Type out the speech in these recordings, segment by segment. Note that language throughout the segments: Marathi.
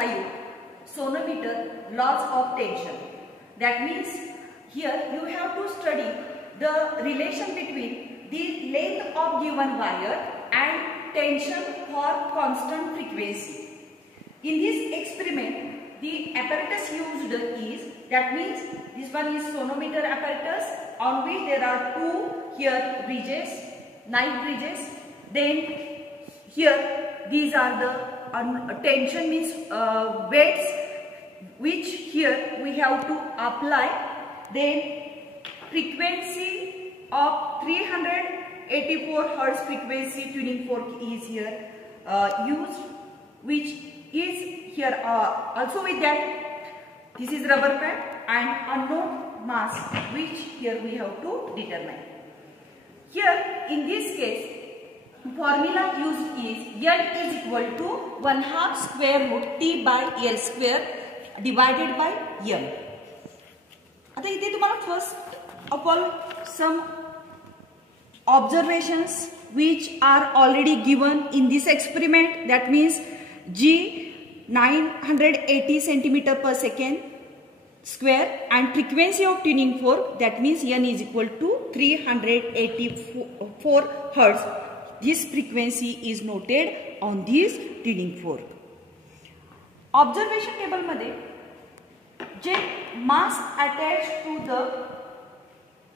5 sonometer laws of tension. That means here you have to study the relation between the length of given wire and tension for constant frequency. In this experiment, the apparatus used is, that means this one is sonometer apparatus on which there are two here bridges, knife bridges. Then here these are the tension means weights which here we have to apply. Then frequency of 384 Hz frequency tuning fork is here used, which is here also with that this is rubber pad and unknown mass which here we have to determine. Here in this case formula used is L is equal to 1/2 square root T by L square divided by M. आता इथे तुम्हाला first of all some observations which are already given in this experiment. That means G 980 centimeter per second square and frequency of tuning fork, that means N is equal to 384 Hz. This frequency is noted on this tuning fork. Observation table मध्ये जे mass attached to the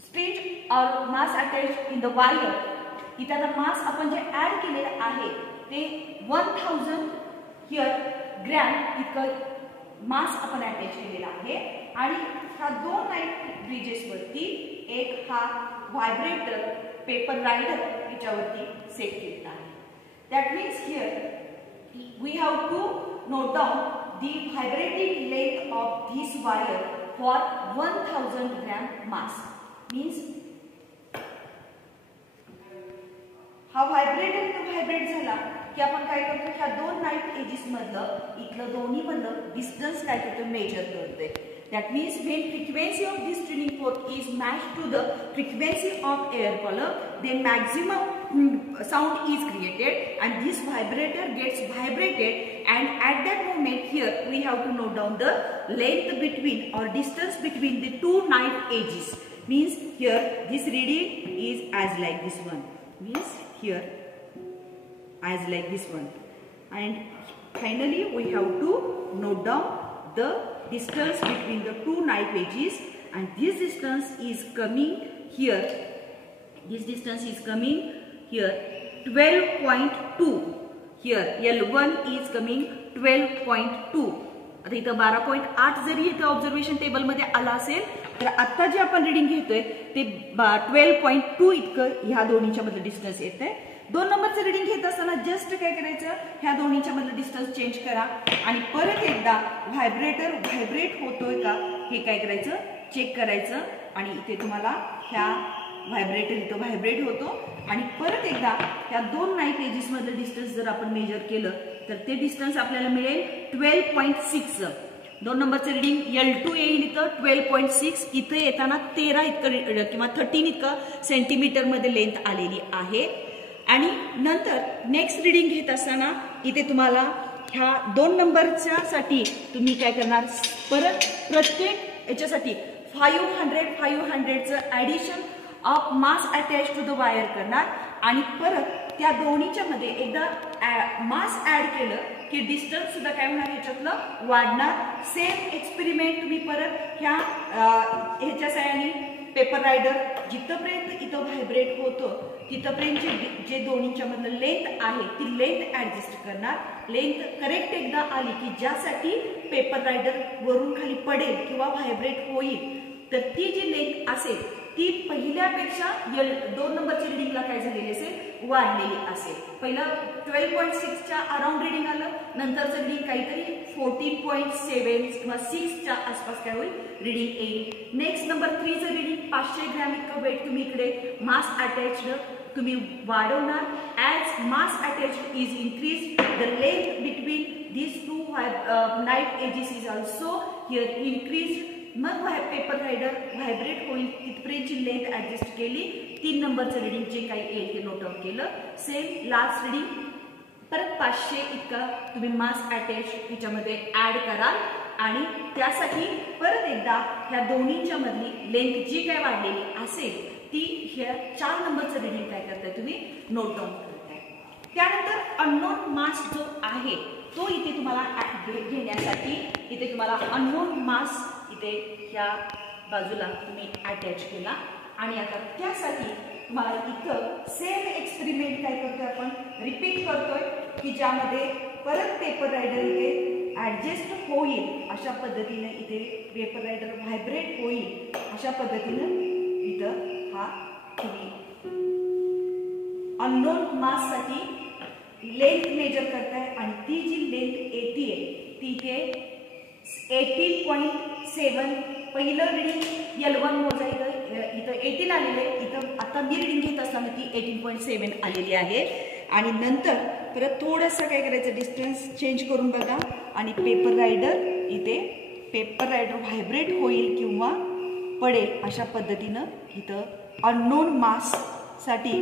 string or mass attached in the wire, इथे आता mass आपण जे add केलेले आहे ते 1000 here ग्रॅम इतकं मास आपण अटॅच केलेला आहे आणि ह्या दोन नाईफ ब्रिजेस वरती एक हा व्हायब्रेटर पेपर रायडर याच्यावरती सेट केलेला आहे. That means here we have to note down the vibrating length of this wire for 1000 gram mass. Means हा व्हायब्रेट झाला की आपण काय करतो, ह्या दोन नाईफ एजेस मधलं इथलं दोन्ही मधलं डिस्टन्स काय करतो, मेजर करतोय. That means when frequency of this tuning fork is matched to the frequency of air column, then maximum sound is created and this vibrator gets vibrated, and at that moment here we have to note down the length between or distance between the two knife edges. Means here this reading is as like this one, means here as like this one, and finally we have to note down the distance between the two knife edges, and this distance is coming here. This distance is coming here 12.2. Here L1 is coming 12.2. आता इथं 12.8 जरी इथे ऑब्झर्वेशन टेबल मध्ये आला असेल तर आता जे आपण रीडिंग घेतोय ते 12.2 इतकं ह्या दोन्हीच्या मधलं डिस्टन्स येतंय. 2 नंबरचं रीडिंग घेत असताना जस्ट काय करायचं, ह्या दोन्हीच्या मधलं डिस्टन्स चेंज करा आणि परत एकदा व्हायब्रेटर व्हायब्रेट होतोय का हे काय करायचं, चेक करायचं. आणि इथे तुम्हाला ह्या व्हायब्रेटर इथं व्हायब्रेट होतो आणि परत एकदा ह्या दोन नाईफ एजेस मधलं डिस्टन्स जर आपण मेजर केलं तर ते डिस्टन्स आपल्याला मिळेल 12.6. 2 नंबरचं रीडिंग L2 येईल इथं 12.6. इथं येताना 13 इतकं किंवा 13 इतकं सेंटीमीटर मध्ये लेंथ आलेली आहे. आणि नंतर नेक्स्ट रीडिंग घेत असताना इथे तुम्हाला ह्या 2 नंबरच्या साठी तुम्ही काय करणार, परत प्रत्येक याच्यासाठी 500चं addition of mass attach to the wire करणार आणि परत त्या दोन्हीच्या मध्ये एकदा मास ऍड केलं की डिस्टन्स सुद्धा काय होणार ह्याच्यातलं वाढणार. सेम एक्सपेरिमेंट तुम्ही परत ह्या ह्याच्या साह्याने पेपर रायडर जिथपर्यंत इथं व्हायब्रेट होतं तिथपर्यंत जे दोन्हीच्या मधलं लेंथ आहे ती लेंथ ऍडजस्ट करणार. लेंथ करेक्ट एकदा आली की ज्यासाठी पेपर रायडर वरून खाली पडेल किंवा व्हायब्रेट होईल तर ती जी लेंथ असेल ती पहिल्यापेक्षा 2 नंबरच्या रीडिंगला काय झालेली असेल, वाढलेली असेल. पहिलं 12.6च्या अराउंड रीडिंग आलं, नंतरचं रीडिंग काहीतरी 14.7 किंवा 6च्या आसपास काय होईल रीडिंग येईल. नेक्स्ट नंबर 3चं रीडिंग 500 ग्रॅम इतकं वेट तुम्ही इकडे मास अटॅच्ड तुम्ही वाढवणार. As mass attached is increase the length between these two knife edges is also here increased. मग पेपर रायडर व्हायब्रेट होईल तिथपर्यंतची लेंथ ऍडजस्ट केली. 3 नंबरचं रीडिंग जे काही येईल ते नोट आउट केलं. सेम लास्ट रीडिंग परत 500 इतका तुम्ही मास अटॅच याच्यामध्ये ऍड कराल आणि त्यासाठी परत एकदा ह्या दोन्हींच्या मधली लेंथ जी काय वाढलेली असेल ती ह्या 4 नंबरचं रिडिंग काय करताय तुम्ही नोट डाऊन करताय। त्यानंतर अननोन मास जो आहे तो इथे तुम्हाला घेण्यासाठी इथे तुम्हाला अननोन मास इथे ह्या बाजूला तुम्ही अटॅच केला आणि आता त्यासाठी तुम्हाला इथं सेम एक्सपेरिमेंट काय करतोय आपण रिपीट करतोय की ज्यामध्ये परत पेपर रायडर इथे ऍडजस्ट होईल अशा पद्धतीने इथे पेपर रायडर व्हायब्रेट होईल अशा पद्धतीने इथं हा तुम्ही अननोन मास साठी लेंथ मेजर करताय आणि ती जी लेंथ येते ती इथे 18.7 पहिलं रिडिंग L1 मोजायचं इथं 18 आलेलं आहे, इथं आता मी रिडिंग घेत असताना ती 18.7 आलेली आहे आणि नंतर परत थोडंसं काय करायचं डिस्टन्स चेंज करून बघा आणि पेपर रायडर इथे पेपर रायडर व्हायब्रेट होईल किंवा पडेल अशा पद्धतीनं इथं अननोन मास साठी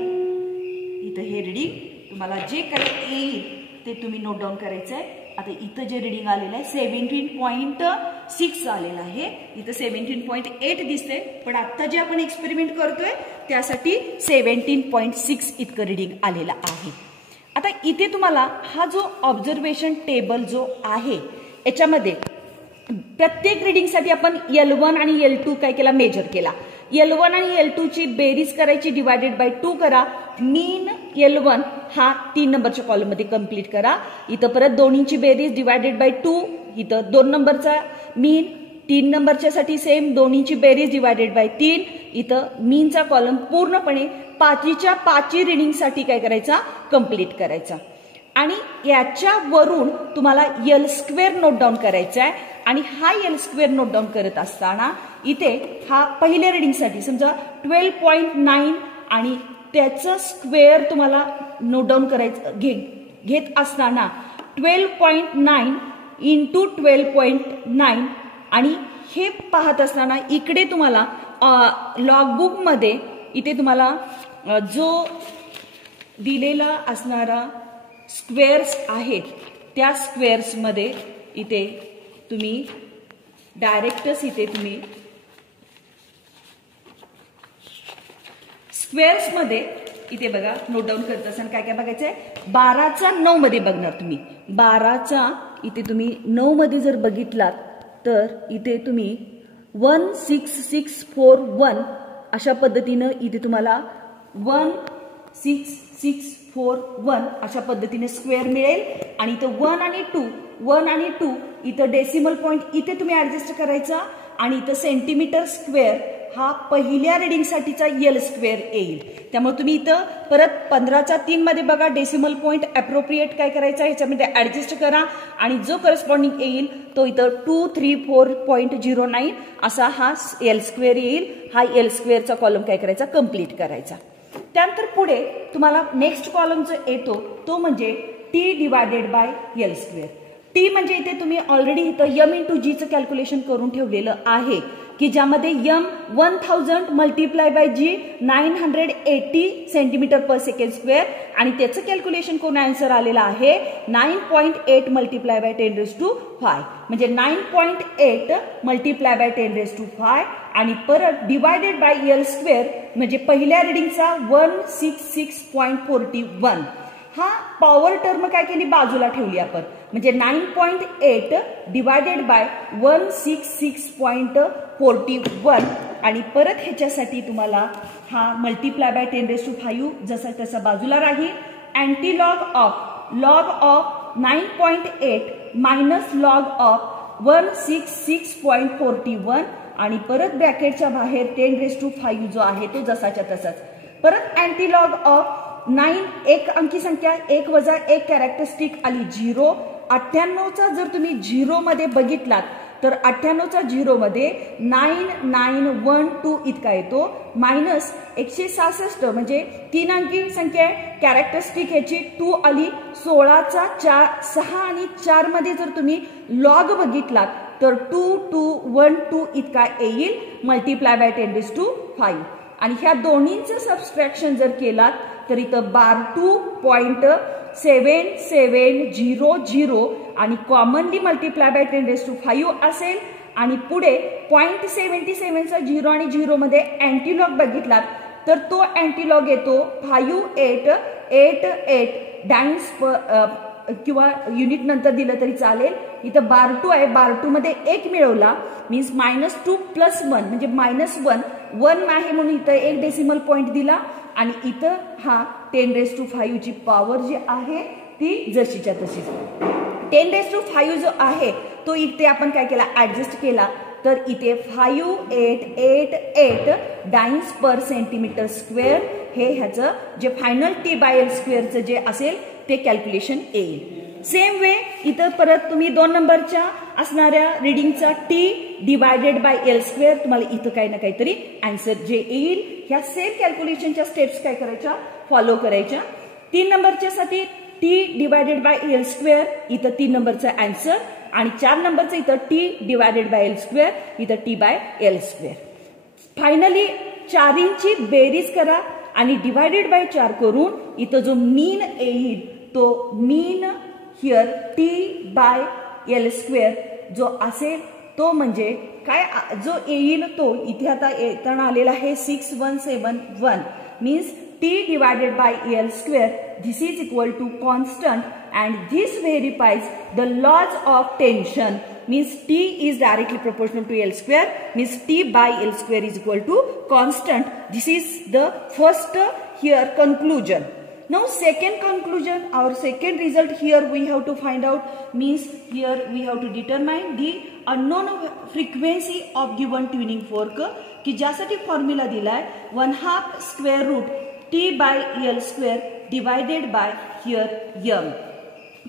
इथं हे रिडिंग तुम्हाला जे काही येईल ते तुम्ही नोट डाऊन करायचं आहे। आता इथं जे रिडिंग आलेलं आहे 17.6 आलेलं आहे, इथं 17.8 दिसते पण आता जे आपण एक्सपेरिमेंट करतोय त्यासाठी 17.6 इतकं रिडिंग आलेलं आहे। आता इथे तुम्हाला हा जो ऑब्झर्वेशन टेबल जो आहे याच्यामध्ये प्रत्येक रिडिंगसाठी आपण L1 आणि L2 काय केला मेजर केला। L1 आणि L2 ची बेरीज करायची डिवायडेड बाय 2 करा, मीन L1 हा 3 नंबरच्या कॉलम मध्ये कंप्लीट करा, इथं परत दोन्हीची बेरीज डिवायडेड बाय 2, इथं 2 नंबरचा मीन 3 नंबरच्या साठी सेम दोन्हीची बेरीज डिवायडेड बाय 3, इथं मीनचा कॉलम पूर्णपणे 5च्या 5 रिडिंग साठी काय करायचा कंप्लीट करायचा आणि याच्यावरून तुम्हाला L स्क्वेअर नोट डाऊन करायचा आहे आणि हा L स्क्वेअर नोट डाऊन करत असताना इथे हा पहिल्या रिडिंग साठी समजा 12.9 आणि त्याचं स्क्वेअर तुम्हाला नोट डाऊन करायचं घेत असताना 12.9 इंटू 12.9 आणि हे पाहत असताना इकडे तुम्हाला लॉगबुक मध्ये इथे तुम्हाला जो दिलेला असणारा स्क्वेअर्स आहेत त्या स्क्वेअर्स मध्ये इथे तुम्ही डायरेक्टच इथे तुम्ही स्क्वेअर्स मध्ये इथे बघा नोट डाऊन करत असताना काय काय बघायचंय 12चा 9 मध्ये बघणार तुम्ही 12चा इथे तुम्ही 9 मध्ये जर बघितलात तर इथे तुम्ही 16641 अशा पद्धतीनं इथे तुम्हाला 16641 अशा पद्धतीने स्क्वेअर मिळेल आणि इथं 1 आणि 2 इथं डेसिमल पॉइंट इथे तुम्ही ऍडजस्ट करायचा आणि इथं सेंटीमीटर स्क्वेअर हा पहिल्या रिडिंग साठीचा L स्क्वेअर येईल। त्यामुळे तुम्ही इथं परत 15च्या 3 मध्ये बघा डेसिमल पॉइंट अप्रोप्रिएट काय करायचा ह्याच्यामध्ये ऍडजस्ट करा आणि जो करस्पॉन्डिंग येईल तो इथं 234.09 असा हा L स्क्वेअर येईल। हा L स्क्वेअरचा कॉलम काय करायचा कंप्लीट करायचा। त्यानंतर पुढे तुम्हाला नेक्स्ट कॉलम जो येतो तो म्हणजे T divided by L square. T म्हणजे इथे तुम्ही ऑलरेडी इथं M इंटू G चं कॅल्क्युलेशन करून ठेवलेलं आहे की ज्यामध्ये M 1000 multiply by G 980 centimetre per second square आणि त्याचं कॅल्क्युलेशन करून आन्सर आलेला आहे 9.8 मल्टिप्लाय बाय 10⁵ म्हणजे 9.8 मल्टिप्लाय बाय 10⁵ आणि परत डिवायडेड बाय L स्क्वेअर म्हणजे पहिल्या रिडिंगचा 166.41 हा पॉवर टर्म काय केली बाजूला ठेवली आपण म्हणजे 9.8 डिवायडेड बाय 166.41 आणि परत ह्याच्यासाठी तुम्हाला हा मल्टिप्लाय बाय 10⁵ जसा तसा बाजूला राहील। अँटीलॉग ऑफ 9.8 मायनस लॉग ऑफ 166.41 आणि परत ब्रॅकेटच्या बाहेर 10⁵ जो आहे तो जसाच्या तसाच। परत अँटीलॉग ऑफ 9 एक अंकी संख्या 1 वजा 1 कॅरेक्टरिस्टिक आली 0। 98चा जर तुम्ही 0 मध्ये बघितलात तर 98चा 0 मध्ये 9912 इतका येतो मायनस 166 म्हणजे 3 अंकी संख्या कॅरेक्टरिस्टिक ह्याची 2 आली। 16चा 6 आणि 4 मध्ये जर तुम्ही लॉग बघितलात तर 2212 इतका येईल मल्टिप्लाय बाय 10⁵ आणि ह्या दोन्हींचं सबस्ट्रॅक्शन जर केलात तर इथं बार 2.7700 आणि कॉमनली मल्टिप्लाय बाय 10⁵ असेल आणि पुढे 0.77चा 0 आणि 0 मध्ये अँटीलॉग बघितलात तर तो अँटीलॉग येतो 5888 डाइन्स किंवा युनिट नंतर दिलं तरी चालेल. इथं बार 2 आहे, बार 2 मध्ये 1 मिळवला मीन्स -2 + 1 म्हणजे -1 आहे म्हणून इथं 1 डेसिमल पॉइंट दिला आणि इथं हा 10⁵ ची पॉवर जी आहे ती जशीच्या तशीच. 10⁵ जो आहे तो इथे आपण काय केला ऍडजस्ट केला तर इथे 5888 डाइन्स पर सेंटीमीटर स्क्वेअर हे ह्याचं जे फायनल T/L² जे असेल ते कॅल्क्युलेशन येईल. सेम वे इथं परत तुम्ही 2 नंबरच्या असणाऱ्या रिडिंगचा T/L² तुम्हाला इथं काही ना काहीतरी आन्सर जे येईल ह्या सेम कॅल्क्युलेशनच्या स्टेप्स काय करायच्या फॉलो करायच्या. 3 नंबरच्या साठी T/L² इथं 3 नंबरचा आन्सर आणि 4 नंबरचं इथं T/L² इथं T/L². फायनली चारींची बेरीज करा आणि /4 करून इथं जो मीन येईल तो मीन हिअर T/L² जो असेल तो म्हणजे काय जो येईल तो इथे आता येताना आलेला आहे 6171 means T/L². This is equal to constant and this verifies the laws of tension means T is directly proportional to L² means T/L² is equal to constant. This is the first here conclusion. Now second conclusion, our second result here we have to find out means here we have to determine the unknown frequency of given tuning fork की ज्यासाठी फॉर्म्युला दिलाय 1/2 square root T/L² divided by here m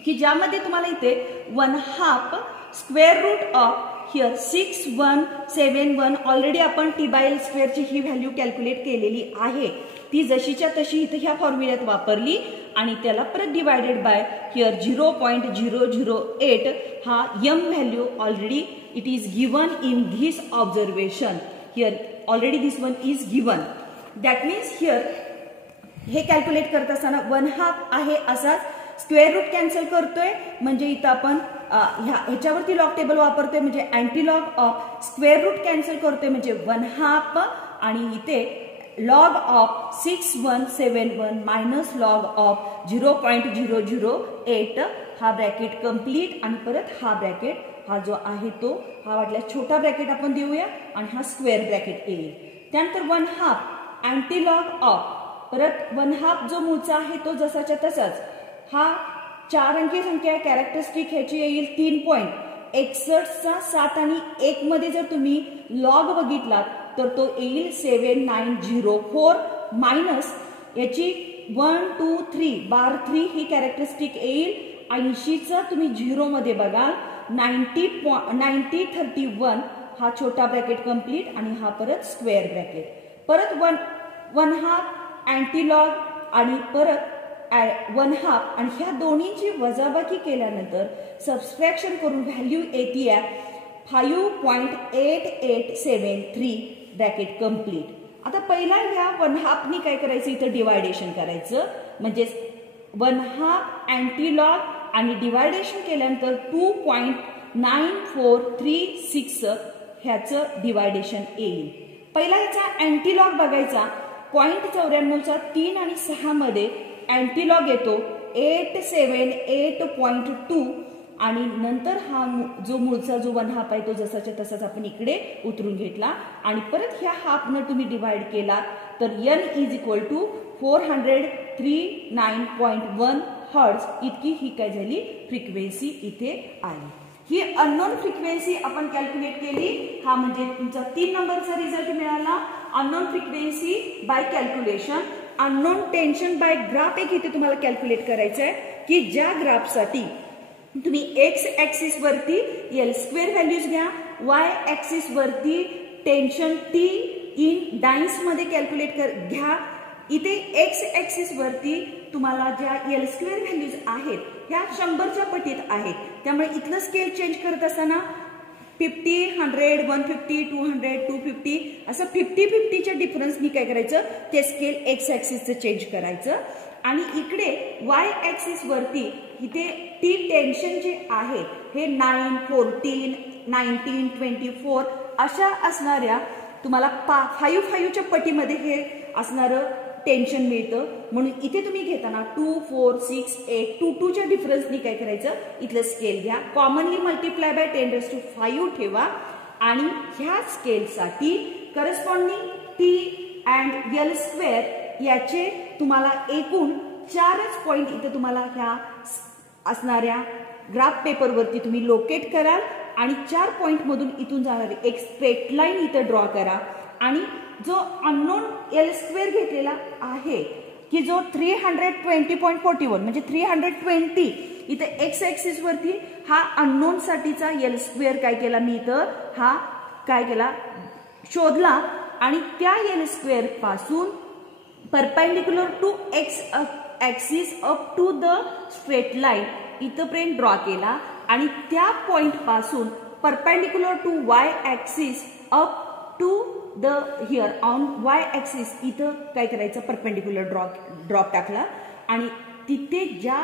की ज्यामध्ये तुम्हाला इथे 1/2 square root of here 6171 already आपण T/L² ची ही व्हॅल्यू कॅल्क्युलेट केलेली आहे ती जशीच्या तशी इथे ह्या फॉर्म्युल्यात वापरली आणि त्याला परत डिवायडेड बाय हिअर 0.008 हा m value already it is given in this observation here already this one is given. That means here हे कॅल्क्युलेट करत असताना 1/2 आहे असाच स्क्वेअर रूट कॅन्सल करतोय म्हणजे इथं आपण ह्याच्यावरती लॉग टेबल वापरतोय म्हणजे अँटीलॉग ऑफ स्क्वेअर रूट कॅन्सल करतोय म्हणजे 1/2 आणि इथे log of 6171 minus log of 0.008 हा ब्रॅकेट कम्प्लीट आणि परत हा ब्रॅकेट हा जो आहे तो हा वाटल्या छोटा ब्रॅकेट आपण देऊया आणि हा स्क्वेअर ब्रॅकेट येईल. त्यानंतर 1/2 अँटीलॉग ऑफ परत 1/2 जो मूळचा आहे तो जसाच्या तसाच हा 4 अंकी संख्या कॅरेक्टरिस्टिक ह्याची येईल 3.61चा 7 आणि 1 मध्ये जर तुम्ही लॉग बघितलात तर तो येईल 7904 मायनस याची 1 2 3 बार 3 ही कॅरेक्टरिस्टिक येईल 80चा तुम्ही 0 मध्ये बघाल 9031 हा छोटा ब्रॅकेट कम्प्लीट आणि हा परत स्क्वेअर ब्रॅकेट परत 1/2 अँटीलॉग आणि परत 1/2 आणि ह्या दोन्हीची वजाबाकी केल्यानंतर सबस्ट्रॅक्शन करून व्हॅल्यू येते 5.8873 ब्रॅकेट कम्प्लीट. आता पहिला ह्या 1/2 नी काय करायचं इथं डिवायडेशन करायचं म्हणजे 1/2 अँटीलॉग आणि डिवायडेशन केल्यानंतर 2.9436 ह्याचं डिवायडेशन येईल. पहिला ह्याचा अँटीलॉग बघायचा 0.94चा 3 आणि 6 मध्ये अँटीलॉग येतो 878.2 आणि नंतर हा जो मूळचा जो 1/2 आहे तो जसाच्या तसाच आपण इकडे उतरून घेतला आणि परत ह्या हाफनं तुम्ही डिवाइड केला तर n is equal to 439.1 hertz इतकी ही काय झाली फ्रिक्वेन्सी इथे आली. ही अननोन फ्रिक्वेन्सी आपण कॅल्क्युलेट केली हा म्हणजे तुमचा 3 नंबरचा रिझल्ट मिळाला. Unknown frequency by calculation. Unknown tension by graph एक इथे तुम्हाला कॅल्क्युलेट करायचं आहे की ज्या ग्राफसाठी तुम्ही एक्स ऍक्सिस वरती L² व्हॅल्यूज घ्या वाय ऍक्सिस वरती टेन्शन टी इन डाइन्स मध्ये कॅल्क्युलेट घ्या. इथे एक्स ऍक्सिस वरती तुम्हाला ज्या L² व्हॅल्यूज आहेत ह्या 100च्या पटीत आहेत त्यामुळे इथलं स्केल चेंज करत असताना 50, 100, 150, 200, 250 असं 50-50च्या डिफरन्सनी काय करायचं, ते स्केल एक्स ॲक्सिसचं चेंज करायचं. आणि इकडे वाय ॲक्सिस वरती इथे टी टेन्शन जे आहे हे 9, 14, 19, 24 अशा असणाऱ्या तुम्हाला 5-5च्या पटीमध्ये हे असणारं टेन्शन मिळतं. म्हणून इथे तुम्ही घेताना 2, 4, 6, 8, 2, 2च्या डिफरन्सनी काय करायचं, इथलं स्केल घ्या, कॉमनली मल्टिप्लाय बाय 10⁵ ठेवा आणि ह्या स्केलसाठी corresponding T and L square याचे तुम्हाला एकूण 4च पॉइंट इथे तुम्हाला ह्या असणाऱ्या ग्राफ पेपरवरती तुम्ही लोकेट कराल आणि 4 पॉइंटमधून इथून जाणारी एक स्ट्रेट लाईन इथं ड्रॉ करा. आणि जो अननोन एल स्क्वेअर घेतलेला आहे की जो 320.41 म्हणजे 320 इथे एक्स ॲक्सिस वरती हा अननोन साठीचा एल स्क्वेअर काय केला मी इथं हा काय केला शोधला आणि त्या एल स्क्वेअर पासून perpendicular to X axis up to the straight line इथपर्यंत ड्रॉ केला आणि त्या पॉइंट पासून perpendicular to Y axis up to the here on Y axis इथं काय करायचं परपेंडिक्युलर ड्रॉप टाकला आणि तिथे ज्या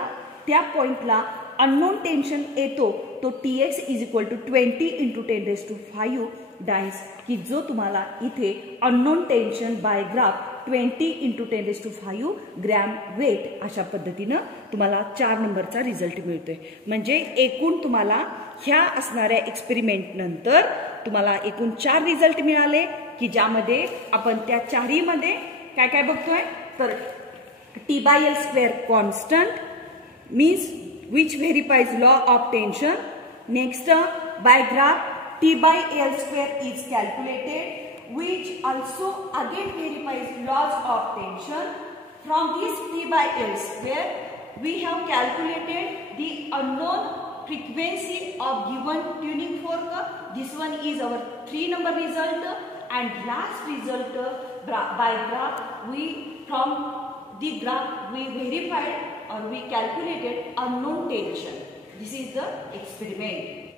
त्या पॉइंटला अननोन टेन्शन येतो तो Tx = 20 × 10⁵ डायस की जो तुम्हाला इथे unknown tension by graph 20 × 10⁵ gram weight अशा पद्धतीनं तुम्हाला 4 नंबरचा रिझल्ट मिळतोय. म्हणजे एकूण तुम्हाला ह्या असणाऱ्या एक्सपेरिमेंट नंतर तुम्हाला एकूण 4 रिझल्ट मिळाले की ज्यामध्ये आपण त्या 4मध्ये काय काय बघतोय तर T/L² constant means which verifies law of tension. Next, by graph T/L² is calculated which also again verifies laws of tension. From this T/L² we have calculated the unknown frequency of given tuning fork. This one is our 3 number result and last result by graph from the graph we verified or we calculated unknown tension. This is the experiment.